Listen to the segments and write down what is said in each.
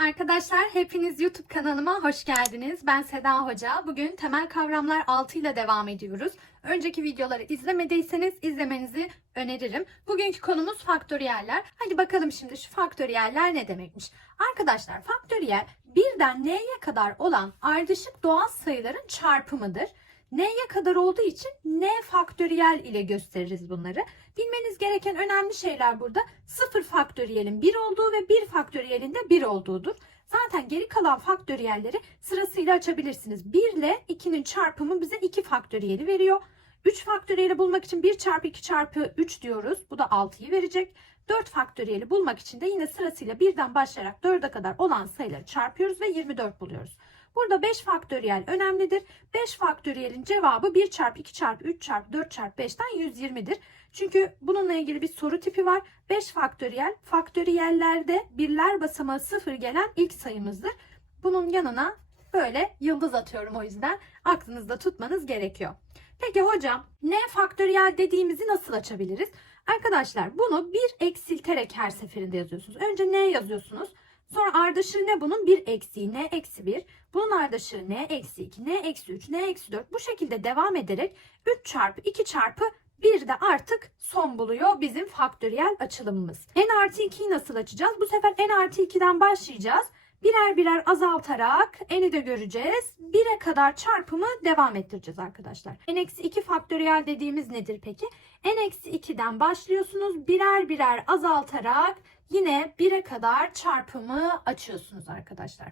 Arkadaşlar hepiniz YouTube kanalıma hoş geldiniz. Ben Seda Hoca. Bugün temel kavramlar 6 ile devam ediyoruz. Önceki videoları izlemediyseniz izlemenizi öneririm. Bugünkü konumuz faktöriyeller. Hadi bakalım şimdi şu faktöriyeller ne demekmiş? Arkadaşlar faktöriyel birden n'ye kadar olan ardışık doğal sayıların çarpımıdır. N'ye kadar olduğu için n faktöriyel ile gösteririz bunları. Bilmeniz gereken önemli şeyler burada 0 faktöriyelin 1 olduğu ve 1 faktöriyelin de 1 olduğudur. Zaten geri kalan faktöriyelleri sırasıyla açabilirsiniz. 1 ile 2'nin çarpımı bize 2 faktöriyeli veriyor. 3 faktöriyeli bulmak için 1 çarpı 2 çarpı 3 diyoruz. Bu da 6'yı verecek. 4 faktöriyeli bulmak için de yine sırasıyla 1'den başlayarak 4'e kadar olan sayıları çarpıyoruz ve 24 buluyoruz. Burada 5 faktöriyel önemlidir. 5 faktöriyelin cevabı 1 çarpı 2 çarpı 3 çarpı 4 çarpı 5'ten 120'dir. Çünkü bununla ilgili bir soru tipi var. 5 faktöriyel faktöriyellerde birler basamağı 0 gelen ilk sayımızdır. Bunun yanına böyle yıldız atıyorum o yüzden aklınızda tutmanız gerekiyor. Peki hocam n faktöriyel dediğimizi nasıl açabiliriz? Arkadaşlar bunu bir eksilterek her seferinde yazıyorsunuz. Önce n yazıyorsunuz. Sonra ardışığı ne bunun? 1 eksiği n eksi 1. Bunun ardışığı n eksi 2, n eksi 3, n eksi 4. Bu şekilde devam ederek 3 çarpı 2 çarpı 1 de artık son buluyor bizim faktöriyel açılımımız. n artı 2'yi nasıl açacağız? Bu sefer n artı 2'den başlayacağız. Birer birer azaltarak n'i de göreceğiz. 1'e kadar çarpımı devam ettireceğiz arkadaşlar. n eksi 2 faktöriyel dediğimiz nedir peki? n eksi 2'den başlıyorsunuz. Birer birer azaltarak yine 1'e kadar çarpımı açıyorsunuz arkadaşlar.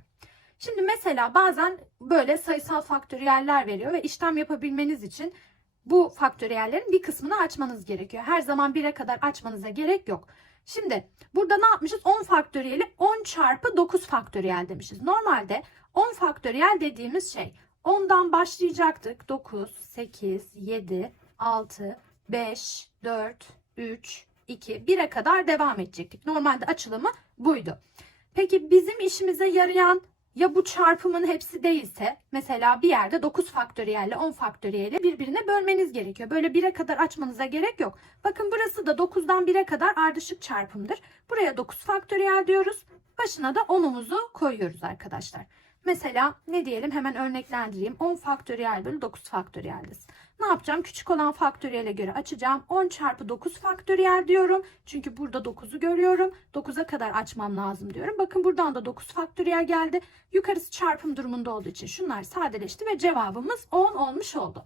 Şimdi mesela bazen böyle sayısal faktöriyeller veriyor ve işlem yapabilmeniz için bu faktöriyellerin bir kısmını açmanız gerekiyor. Her zaman 1'e kadar açmanıza gerek yok. Şimdi burada ne yapmışız? 10 faktöriyeli 10 çarpı 9 faktöriyel demişiz. Normalde 10 faktöriyel dediğimiz şey 10'dan başlayacaktık. 9, 8, 7, 6, 5, 4, 3, 2, 1'e kadar devam edecektik. Normalde açılımı buydu. Peki bizim işimize yarayan ya bu çarpımın hepsi değilse mesela bir yerde 9 faktöriyelle 10 faktöriyeli birbirine bölmeniz gerekiyor. Böyle 1'e kadar açmanıza gerek yok. Bakın burası da 9'dan 1'e kadar ardışık çarpımdır. Buraya 9 faktöriyel diyoruz. Başına da 10'umuzu koyuyoruz arkadaşlar. Mesela ne diyelim hemen örneklendireyim. 10 faktöriyel bölü 9 faktöriyeldesin. Ne yapacağım? Küçük olan faktöriyele göre açacağım. 10 çarpı 9 faktöriyel diyorum. Çünkü burada 9'u görüyorum. 9'a kadar açmam lazım diyorum. Bakın buradan da 9 faktöriyel geldi. Yukarısı çarpım durumunda olduğu için şunlar sadeleşti ve cevabımız 10 olmuş oldu.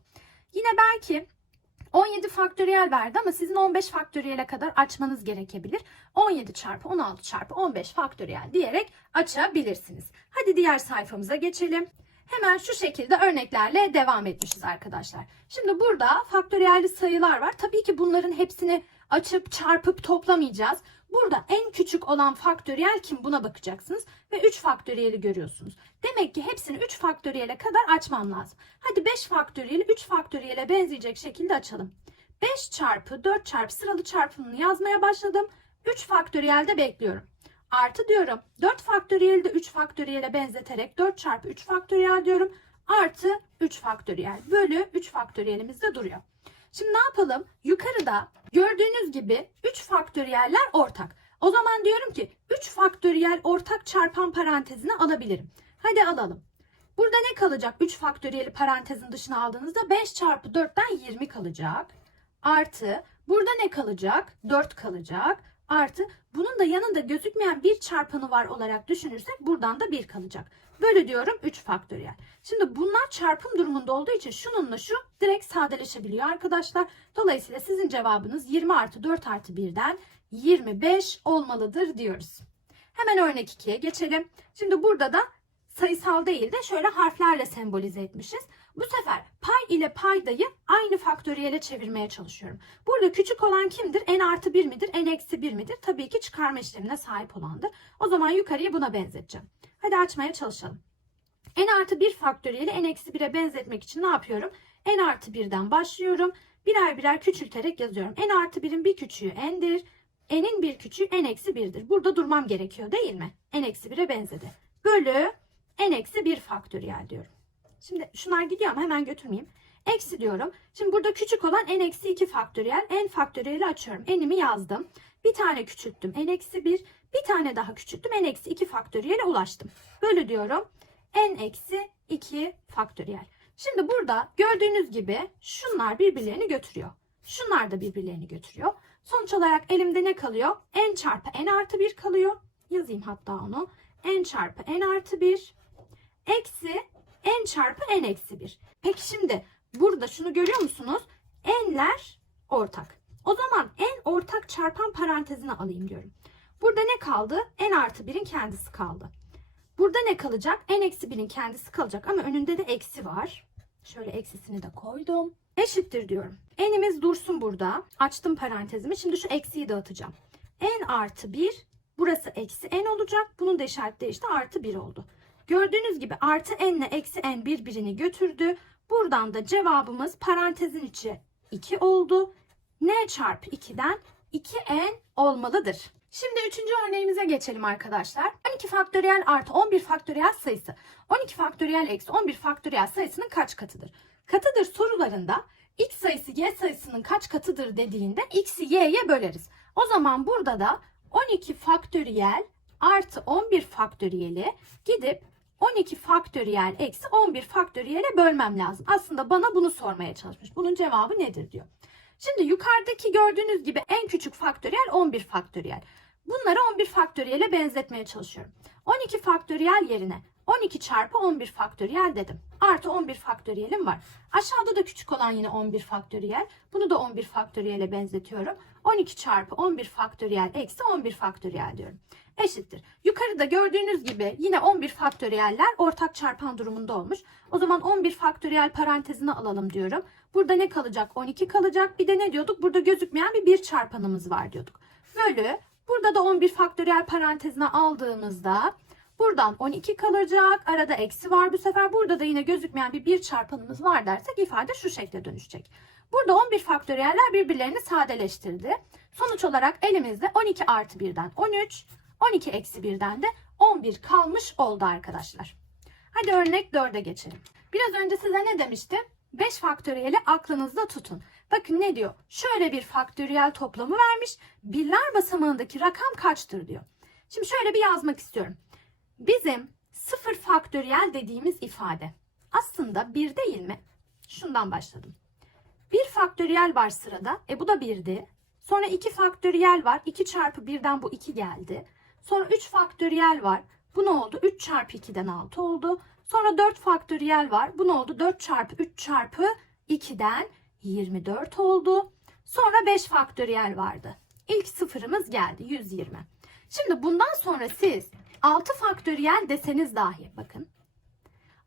Yine belki 17 faktöriyel verdi ama sizin 15 faktöriyele kadar açmanız gerekebilir. 17 çarpı 16 çarpı 15 faktöriyel diyerek açabilirsiniz. Hadi diğer sayfamıza geçelim. Hemen şu şekilde örneklerle devam etmişiz arkadaşlar. Şimdi burada faktöriyelli sayılar var. Tabii ki bunların hepsini açıp çarpıp toplamayacağız. Burada en küçük olan faktöriyel kim buna bakacaksınız ve 3 faktöriyeli görüyorsunuz. Demek ki hepsini 3 faktöriyele kadar açmam lazım. Hadi 5 faktöriyeli 3 faktöriyele benzeyecek şekilde açalım. 5 çarpı 4 çarpı sıralı çarpımını yazmaya başladım. 3 faktöriyelde bekliyorum. Artı diyorum. 4 faktöriyeli de 3 faktöriyele benzeterek 4 çarpı 3 faktöriyel diyorum. Artı 3 faktöriyel bölü 3 faktöriyelimiz de duruyor. Şimdi ne yapalım? Yukarıda gördüğünüz gibi 3 faktöriyeller ortak. O zaman diyorum ki 3 faktöriyel ortak çarpan parantezine alabilirim. Hadi alalım. Burada ne kalacak? 3 faktöriyeli parantezin dışına aldığınızda 5 çarpı 4'ten 20 kalacak. Artı burada ne kalacak? 4 kalacak. Artı bunun da yanında gözükmeyen bir çarpanı var olarak düşünürsek buradan da 1 kalacak. Böyle diyorum 3 faktöriyel. Şimdi bunlar çarpım durumunda olduğu için şununla şu direkt sadeleşebiliyor arkadaşlar. Dolayısıyla sizin cevabınız 20 artı 4 artı 1'den 25 olmalıdır diyoruz. Hemen örnek 2'ye geçelim. Şimdi burada da sayısal değil de şöyle harflerle sembolize etmişiz. Bu sefer pay ile paydayı aynı faktöriyele çevirmeye çalışıyorum. Burada küçük olan kimdir? n artı 1 midir? n eksi 1 midir? Tabii ki çıkarma işlemine sahip olandır. O zaman yukarıya buna benzeteceğim. Hadi açmaya çalışalım. n artı 1 faktöriyeli n eksi 1'e benzetmek için ne yapıyorum? n artı 1'den başlıyorum. Birer birer küçülterek yazıyorum. n artı 1'in bir küçüğü n'dir. n'in bir küçüğü n eksi 1'dir. Burada durmam gerekiyor değil mi? n eksi 1'e benzedi. Bölü n eksi 1 faktöriyel diyorum. Şimdi şunlar gidiyor ama hemen götürmeyeyim. Eksi diyorum. Şimdi burada küçük olan n eksi 2 faktöriyel. n faktöriyeli açıyorum. n'imi yazdım. Bir tane küçülttüm. n eksi 1. Bir tane daha küçülttüm. n eksi 2 faktöriyele ulaştım. Bölü diyorum. n eksi 2 faktöriyel. Şimdi burada gördüğünüz gibi şunlar birbirlerini götürüyor. Şunlar da birbirlerini götürüyor. Sonuç olarak elimde ne kalıyor? n çarpı n artı 1 kalıyor. Yazayım hatta onu. n çarpı n artı 1 eksi n çarpı n eksi 1. Peki şimdi burada şunu görüyor musunuz? n'ler ortak. O zaman n ortak çarpan parantezine alayım diyorum. Burada ne kaldı? n artı 1'in kendisi kaldı. Burada ne kalacak? n eksi 1'in kendisi kalacak ama önünde de eksi var. Şöyle eksisini de koydum. Eşittir diyorum. n'imiz dursun burada. Açtım parantezimi. Şimdi şu eksiyi dağıtacağım. n artı 1 burası eksi n olacak. Bunun da işaret değişti. Artı 1 oldu. Gördüğünüz gibi artı n ile eksi n birbirini götürdü. Buradan da cevabımız parantezin içi 2 oldu. n çarpı 2'den 2n olmalıdır. Şimdi üçüncü örneğimize geçelim arkadaşlar. 12 faktöriyel artı 11 faktöriyel sayısı 12 faktöriyel eksi 11 faktöriyel sayısının kaç katıdır? Katıdır sorularında x sayısı y sayısının kaç katıdır dediğinde x'i y'ye böleriz. O zaman burada da 12 faktöriyel artı 11 faktöriyeli gidip 12 faktöriyel eksi 11 faktöriyele bölmem lazım. Aslında bana bunu sormaya çalışmış. Bunun cevabı nedir diyor. Şimdi yukarıdaki gördüğünüz gibi en küçük faktöriyel 11 faktöriyel. Bunları 11 faktöriyele benzetmeye çalışıyorum. 12 faktöriyel yerine 12 çarpı 11 faktöriyel dedim. Artı 11 faktöriyelim var. Aşağıda da küçük olan yine 11 faktöriyel. Bunu da 11 faktöriyele benzetiyorum. 12 çarpı 11 faktöriyel eksi 11 faktöriyel diyorum. Eşittir. Yukarıda gördüğünüz gibi yine 11 faktöriyeller ortak çarpan durumunda olmuş. O zaman 11 faktöriyel parantezine alalım diyorum. Burada ne kalacak? 12 kalacak. Bir de ne diyorduk? Burada gözükmeyen bir 1 çarpanımız var diyorduk. Bölü. Burada da 11 faktöriyel parantezine aldığımızda buradan 12 kalacak. Arada eksi var bu sefer. Burada da yine gözükmeyen bir 1 çarpanımız var dersek ifade şu şekle dönüşecek. Burada 11 faktöriyeller birbirlerini sadeleştirdi. Sonuç olarak elimizde 12 artı 1'den 13, 12 eksi 1'den de 11 kalmış oldu arkadaşlar. Hadi örnek 4'e geçelim. Biraz önce size ne demiştim? 5 faktöriyeli aklınızda tutun. Bakın ne diyor? Şöyle bir faktöriyel toplamı vermiş. Birler basamağındaki rakam kaçtır diyor. Şimdi şöyle bir yazmak istiyorum. Bizim 0 faktöriyel dediğimiz ifade aslında 1 değil mi? Şundan başladım. 1 faktöriyel var sırada. E bu da 1'di. Sonra 2 faktöriyel var. 2 çarpı 1'den bu 2 geldi. Sonra 3 faktöriyel var. Bu ne oldu? 3 çarpı 2'den 6 oldu. Sonra 4 faktöriyel var. Bu ne oldu? 4 çarpı 3 çarpı 2'den 24 oldu. Sonra 5 faktöriyel vardı. İlk sıfırımız geldi 120. Şimdi bundan sonra siz 6 faktöriyel deseniz dahi bakın.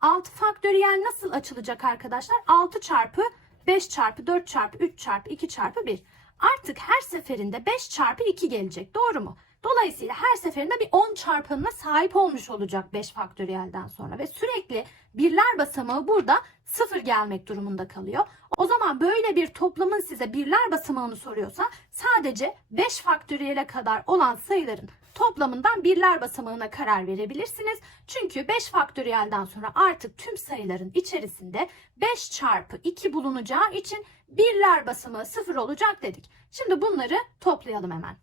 6 faktöriyel nasıl açılacak arkadaşlar? 6 çarpı 5 çarpı 4 çarpı 3 çarpı 2 çarpı 1. Artık her seferinde 5 çarpı 2 gelecek. Doğru mu? Dolayısıyla her seferinde bir 10 çarpanına sahip olmuş olacak 5 faktöriyelden sonra ve sürekli birler basamağı burada 0 gelmek durumunda kalıyor. O zaman böyle bir toplamın size birler basamağını soruyorsa sadece 5 faktöriyele kadar olan sayıların toplamından birler basamağına karar verebilirsiniz. Çünkü 5 faktöriyelden sonra artık tüm sayıların içerisinde 5 çarpı 2 bulunacağı için birler basamağı 0 olacak dedik. Şimdi bunları toplayalım hemen.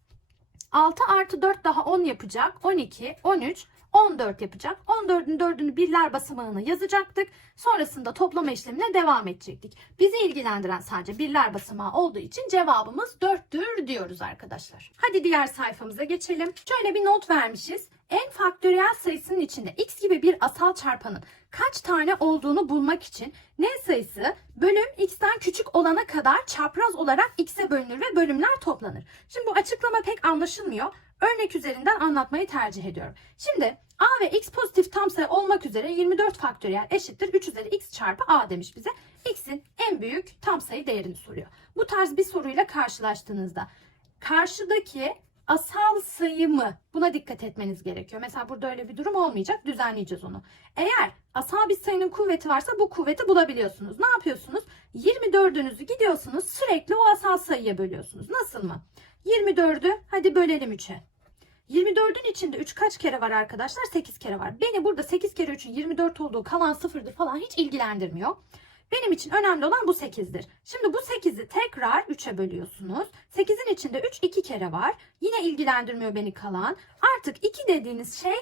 6 artı 4 daha 10 yapacak. 12, 13, 14 yapacak. 14'ün 4'ünü birler basamağına yazacaktık. Sonrasında toplama işlemine devam edecektik. Bizi ilgilendiren sadece birler basamağı olduğu için cevabımız 4'tür diyoruz arkadaşlar. Hadi diğer sayfamıza geçelim. Şöyle bir not vermişiz. En faktöriyel sayısının içinde x gibi bir asal çarpanın kaç tane olduğunu bulmak için n sayısı bölüm x'ten küçük olana kadar çapraz olarak x'e bölünür ve bölümler toplanır. Şimdi bu açıklama pek anlaşılmıyor. Örnek üzerinden anlatmayı tercih ediyorum. Şimdi a ve x pozitif tam sayı olmak üzere 24 faktöriyel eşittir 3 üzeri x çarpı a demiş bize. x'in en büyük tam sayı değerini soruyor. Bu tarz bir soruyla karşılaştığınızda karşıdaki asal sayı mı? Buna dikkat etmeniz gerekiyor. Mesela burada öyle bir durum olmayacak. Düzenleyeceğiz onu. Eğer asal bir sayının kuvveti varsa bu kuvveti bulabiliyorsunuz. Ne yapıyorsunuz? 24'ünüzü gidiyorsunuz sürekli o asal sayıya bölüyorsunuz. Nasıl mı? 24'ü hadi bölelim 3'e. 24'ün içinde 3 kaç kere var arkadaşlar? 8 kere var. Beni burada 8 kere 3'ün 24 olduğu kalan sıfırdır falan hiç ilgilendirmiyor. Benim için önemli olan bu 8'dir. Şimdi bu 8'i tekrar 3'e bölüyorsunuz. 8'in içinde 3 2 kere var. Yine ilgilendirmiyor beni kalan. Artık 2 dediğiniz şey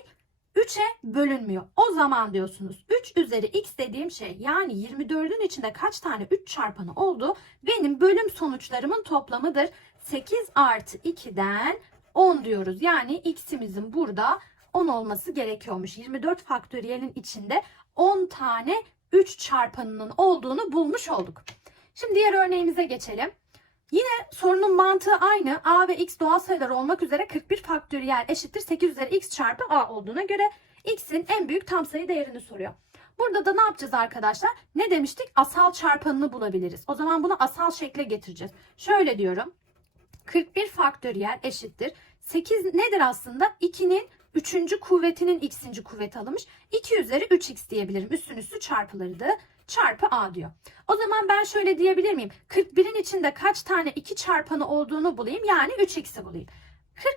3'e bölünmüyor. O zaman diyorsunuz 3 üzeri x dediğim şey yani 24'ün içinde kaç tane 3 çarpanı oldu? Benim bölüm sonuçlarımın toplamıdır. 8 artı 2'den 10 diyoruz. Yani x'imizin burada 10 olması gerekiyormuş. 24 faktöriyelin içinde 10 tane 3 çarpanının olduğunu bulmuş olduk. Şimdi diğer örneğimize geçelim. Yine sorunun mantığı aynı. A ve x doğal sayılar olmak üzere 41 faktöriyel eşittir 8 üzeri x çarpı a olduğuna göre x'in en büyük tam sayı değerini soruyor. Burada da ne yapacağız arkadaşlar? Ne demiştik? Asal çarpanını bulabiliriz. O zaman bunu asal şekle getireceğiz. Şöyle diyorum. 41 faktöriyel eşittir. 8 nedir aslında? 2'nin 3. kuvvetinin x'inci kuvveti alınmış. 2 üzeri 3x diyebilirim. Üstün üstü çarpılarıydı. Çarpı a diyor. O zaman ben şöyle diyebilir miyim? 41'in içinde kaç tane 2 çarpanı olduğunu bulayım. Yani 3x'i bulayım.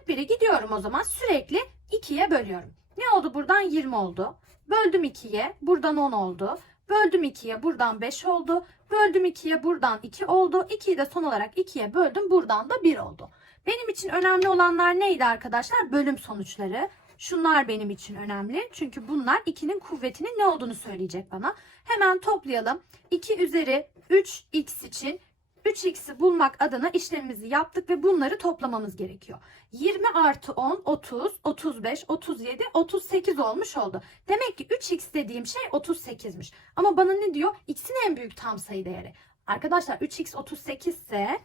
41'i gidiyorum o zaman sürekli 2'ye bölüyorum. Ne oldu buradan? 20 oldu. Böldüm 2'ye. Buradan 10 oldu. Böldüm 2'ye. Buradan 5 oldu. Böldüm 2'ye. Buradan 2 oldu. 2'yi de son olarak 2'ye böldüm. Buradan da 1 oldu. Benim için önemli olanlar neydi arkadaşlar? Bölüm sonuçları. Şunlar benim için önemli. Çünkü bunlar 2'nin kuvvetinin ne olduğunu söyleyecek bana. Hemen toplayalım. 2 üzeri 3x için 3x'i bulmak adına işlemimizi yaptık ve bunları toplamamız gerekiyor. 20 artı 10, 30, 35, 37, 38 olmuş oldu. Demek ki 3x dediğim şey 38'miş. Ama bana ne diyor? x'in en büyük tam sayı değeri. Arkadaşlar 3x 38 ise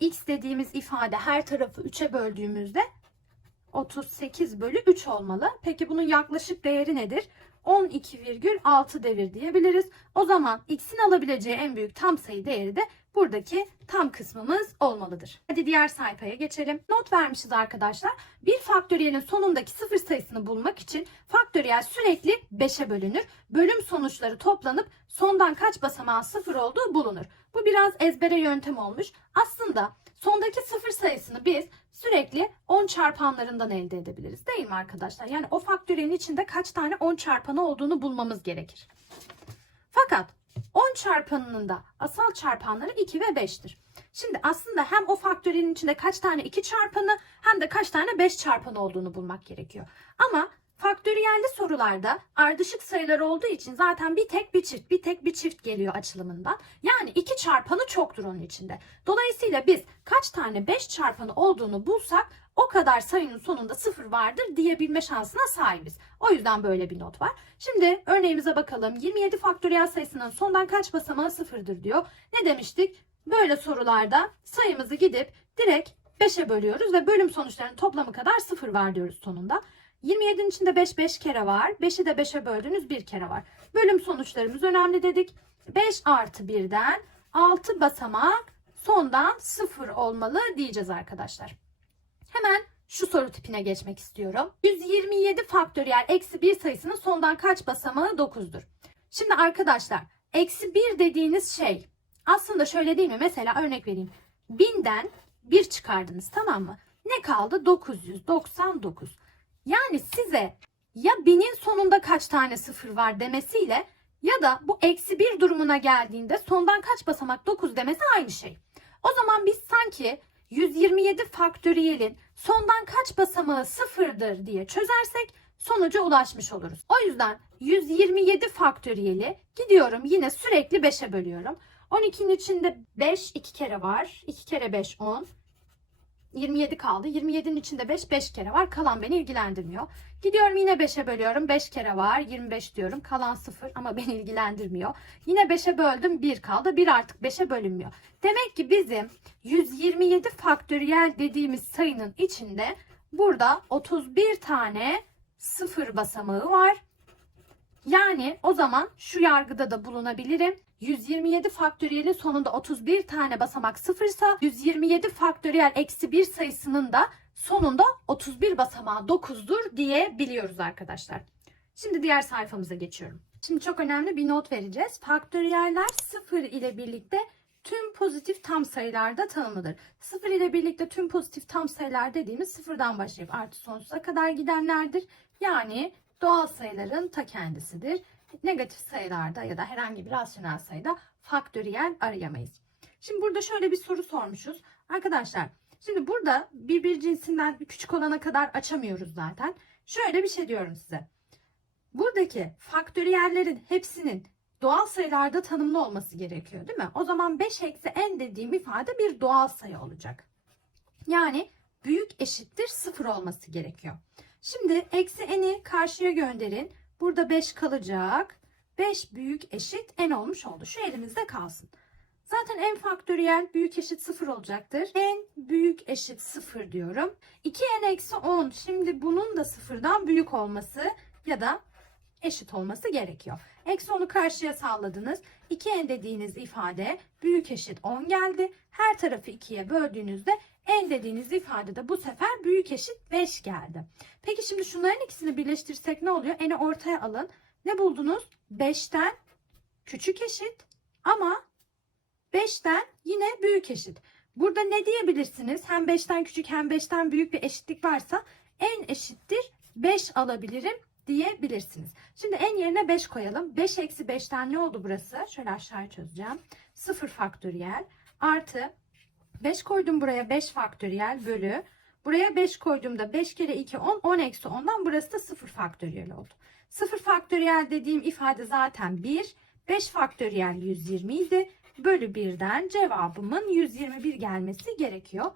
x dediğimiz ifade her tarafı 3'e böldüğümüzde 38 bölü 3 olmalı. Peki bunun yaklaşık değeri nedir? 12,6 devir diyebiliriz. O zaman x'in alabileceği en büyük tam sayı değeri de buradaki tam kısmımız olmalıdır. Hadi diğer sayfaya geçelim. Not vermişiz arkadaşlar. Bir faktöriyelin sonundaki sıfır sayısını bulmak için faktöriyel sürekli 5'e bölünür. Bölüm sonuçları toplanıp sondan kaç basamağın sıfır olduğu bulunur. Bu biraz ezbere yöntem olmuş. Aslında sondaki sıfır sayısını biz sürekli 10 çarpanlarından elde edebiliriz değil mi arkadaşlar? Yani o faktöriyelin içinde kaç tane 10 çarpanı olduğunu bulmamız gerekir. Fakat 10 çarpanının da asal çarpanları 2 ve 5'tir. Şimdi aslında hem o faktöriyelin içinde kaç tane 2 çarpanı hem de kaç tane 5 çarpanı olduğunu bulmak gerekiyor. Ama faktöriyelli sorularda ardışık sayılar olduğu için zaten bir tek bir çift, bir tek bir çift geliyor açılımından. Yani 2 çarpanı çoktur onun içinde. Dolayısıyla biz kaç tane 5 çarpanı olduğunu bulsak o kadar sayının sonunda sıfır vardır diyebilme şansına sahibiz. O yüzden böyle bir not var. Şimdi örneğimize bakalım. 27 faktöriyel sayısının sondan kaç basamağı sıfırdır diyor. Ne demiştik? Böyle sorularda sayımızı gidip direkt 5'e bölüyoruz ve bölüm sonuçlarının toplamı kadar sıfır var diyoruz sonunda. 27'nin içinde 5 5 kere var. 5'i de 5'e böldüğünüz bir kere var. Bölüm sonuçlarımız önemli dedik. 5 artı 1'den 6 basamak sondan 0 olmalı diyeceğiz arkadaşlar. Hemen şu soru tipine geçmek istiyorum. 127 faktöriyel eksi 1 sayısının sondan kaç basamağı 9'dur. Şimdi arkadaşlar eksi 1 dediğiniz şey aslında şöyle değil mi? Mesela örnek vereyim. 1000'den 1 çıkardınız tamam mı? Ne kaldı? 999. Yani size ya 1000'in sonunda kaç tane sıfır var demesiyle ya da bu eksi 1 durumuna geldiğinde sondan kaç basamak 9 demesi aynı şey. O zaman biz sanki 127 faktöriyelin sondan kaç basamağı sıfırdır diye çözersek sonuca ulaşmış oluruz. O yüzden 127 faktöriyeli gidiyorum yine sürekli 5'e bölüyorum. 12'nin içinde 5 2 kere var. 2 kere 5 10. 27 kaldı. 27'nin içinde 5 5 kere var. Kalan beni ilgilendirmiyor. Gidiyorum yine 5'e bölüyorum. 5 kere var. 25 diyorum. Kalan 0 ama beni ilgilendirmiyor. Yine 5'e böldüm. 1 kaldı. 1 artık 5'e bölünmüyor. Demek ki bizim 127 faktöriyel dediğimiz sayının içinde burada 31 tane 0 basamağı var. Yani o zaman şu yargıda da bulunabilirim. 127 faktöriyelin sonunda 31 tane basamak sıfırsa 127 faktöriyel eksi 1 sayısının da sonunda 31 basamağı 9'dur diyebiliyoruz arkadaşlar. Şimdi diğer sayfamıza geçiyorum. Şimdi çok önemli bir not vereceğiz. Faktöriyeller 0 ile birlikte tüm pozitif tam sayılarda tanımlıdır. 0 ile birlikte tüm pozitif tam sayılar dediğimiz sıfırdan başlayıp artı sonsuza kadar gidenlerdir. Yani doğal sayıların ta kendisidir negatif sayılarda ya da herhangi bir rasyonel sayıda faktöriyel arayamayız. Şimdi burada şöyle bir soru sormuşuz. Arkadaşlar şimdi burada birbir cinsinden küçük olana kadar açamıyoruz zaten. Şöyle bir şey diyorum size. Buradaki faktöriyellerin hepsinin doğal sayılarda tanımlı olması gerekiyor değil mi? O zaman 5 eksi n dediğim ifade bir doğal sayı olacak. Yani büyük eşittir 0 olması gerekiyor. Şimdi eksi n'i karşıya gönderin. Burada 5 kalacak. 5 büyük eşit n olmuş oldu. Şu elimizde kalsın. Zaten n faktöriyel büyük eşit 0 olacaktır. n büyük eşit 0 diyorum. 2n eksi 10. Şimdi bunun da sıfırdan büyük olması ya da eşit olması gerekiyor. Eksi 10'u karşıya salladınız. 2n dediğiniz ifade büyük eşit 10 geldi. Her tarafı 2'ye böldüğünüzde n dediğiniz ifade de bu sefer büyük eşit 5 geldi. Peki şimdi şunların ikisini birleştirsek ne oluyor? n'i ortaya alın. Ne buldunuz? 5'ten küçük eşit ama 5'ten yine büyük eşit. Burada ne diyebilirsiniz? Hem 5'ten küçük hem 5'ten büyük bir eşitlik varsa n eşittir 5 alabilirim diyebilirsiniz. Şimdi en yerine 5 koyalım. 5 eksi 5'ten ne oldu burası? Şöyle aşağıya çözeceğim. 0 faktöriyel artı 5 koydum buraya 5 faktöriyel bölü. Buraya 5 koyduğumda 5 kere 2 10 10 eksi 10'dan burası da 0 faktöriyel oldu. 0 faktöriyel dediğim ifade zaten 1. 5 faktöriyel 120 idi. Bölü 1'den cevabımın 121 gelmesi gerekiyor.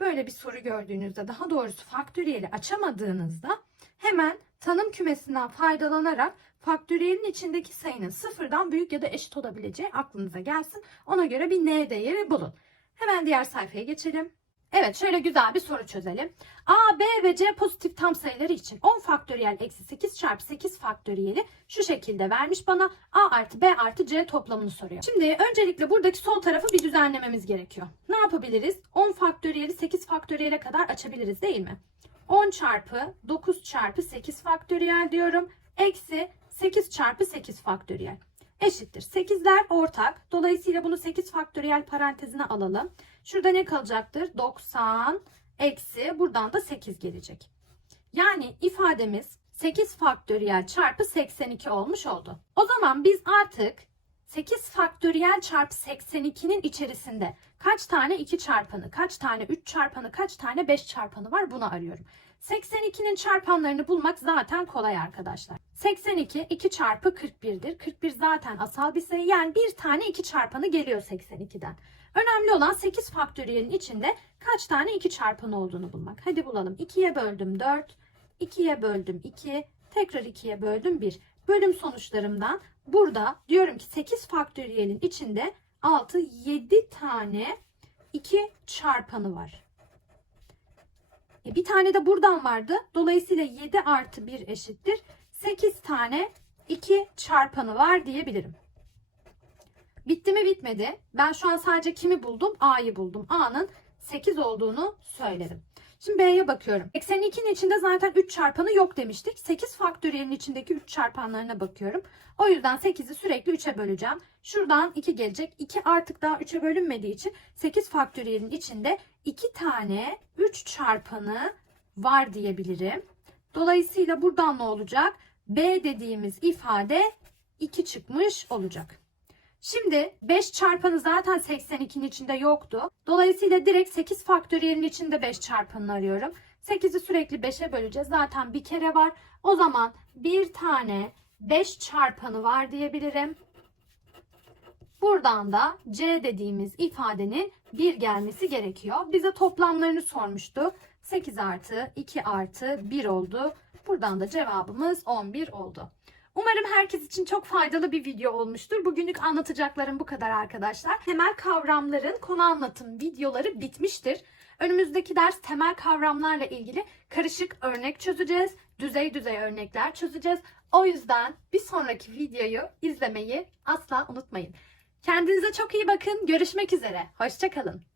Böyle bir soru gördüğünüzde daha doğrusu faktöriyeli açamadığınızda hemen tanım kümesinden faydalanarak faktöriyelin içindeki sayının sıfırdan büyük ya da eşit olabileceği aklınıza gelsin. Ona göre bir n değeri bulun. Hemen diğer sayfaya geçelim. Evet şöyle güzel bir soru çözelim. A, B ve C pozitif tam sayıları için 10 faktöriyel eksi 8 çarpı 8 faktöriyeli şu şekilde vermiş bana. A artı B artı C toplamını soruyor. Şimdi öncelikle buradaki sol tarafı bir düzenlememiz gerekiyor. Ne yapabiliriz? 10 faktöriyeli 8 faktöriyele kadar açabiliriz değil mi? 10 çarpı 9 çarpı 8 faktöriyel diyorum. Eksi 8 çarpı 8 faktöriyel. Eşittir. 8'ler ortak. Dolayısıyla bunu 8 faktöriyel parantezine alalım. Şurada ne kalacaktır? 90 eksi buradan da 8 gelecek. Yani ifademiz 8 faktöriyel çarpı 82 olmuş oldu. O zaman biz artık 8 faktöriyel çarpı 82'nin içerisinde kaç tane 2 çarpanı, kaç tane 3 çarpanı, kaç tane 5 çarpanı var bunu arıyorum. 82'nin çarpanlarını bulmak zaten kolay arkadaşlar. 82 2 çarpı 41'dir. 41 zaten asal bir sayı yani bir tane 2 çarpanı geliyor 82'den. Önemli olan 8 faktöriyelin içinde kaç tane 2 çarpanı olduğunu bulmak. Hadi bulalım. 2'ye böldüm 4, 2'ye böldüm 2, tekrar 2'ye böldüm 1. Bölüm sonuçlarımdan burada diyorum ki 8 faktöriyelin içinde 6, 7 tane 2 çarpanı var. E bir tane de buradan vardı. Dolayısıyla 7 artı 1 eşittir. 8 tane 2 çarpanı var diyebilirim. Bitti mi bitmedi. Ben şu an sadece kimi buldum? A'yı buldum. A'nın 8 olduğunu söyledim. Şimdi B'ye bakıyorum. 82'nin içinde zaten 3 çarpanı yok demiştik. 8 faktöriyelin içindeki 3 çarpanlarına bakıyorum. O yüzden 8'i sürekli 3'e böleceğim. Şuradan 2 gelecek. 2 artık daha 3'e bölünmediği için 8 faktöriyelin içinde 2 tane 3 çarpanı var diyebilirim. Dolayısıyla buradan ne olacak? B dediğimiz ifade 2 çıkmış olacak. Şimdi 5 çarpanı zaten 82'nin içinde yoktu. Dolayısıyla direkt 8 faktöriyelin içinde 5 çarpanını arıyorum. 8'i sürekli 5'e böleceğiz. Zaten bir kere var. O zaman bir tane 5 çarpanı var diyebilirim. Buradan da C dediğimiz ifadenin 1 gelmesi gerekiyor. Bize toplamlarını sormuştu. 8 artı 2 artı 1 oldu. Buradan da cevabımız 11 oldu. Umarım herkes için çok faydalı bir video olmuştur. Bugünlük anlatacaklarım bu kadar arkadaşlar. Temel kavramların konu anlatım videoları bitmiştir. Önümüzdeki ders temel kavramlarla ilgili karışık örnek çözeceğiz. Düzey düzey örnekler çözeceğiz. O yüzden bir sonraki videoyu izlemeyi asla unutmayın. Kendinize çok iyi bakın. Görüşmek üzere. Hoşçakalın.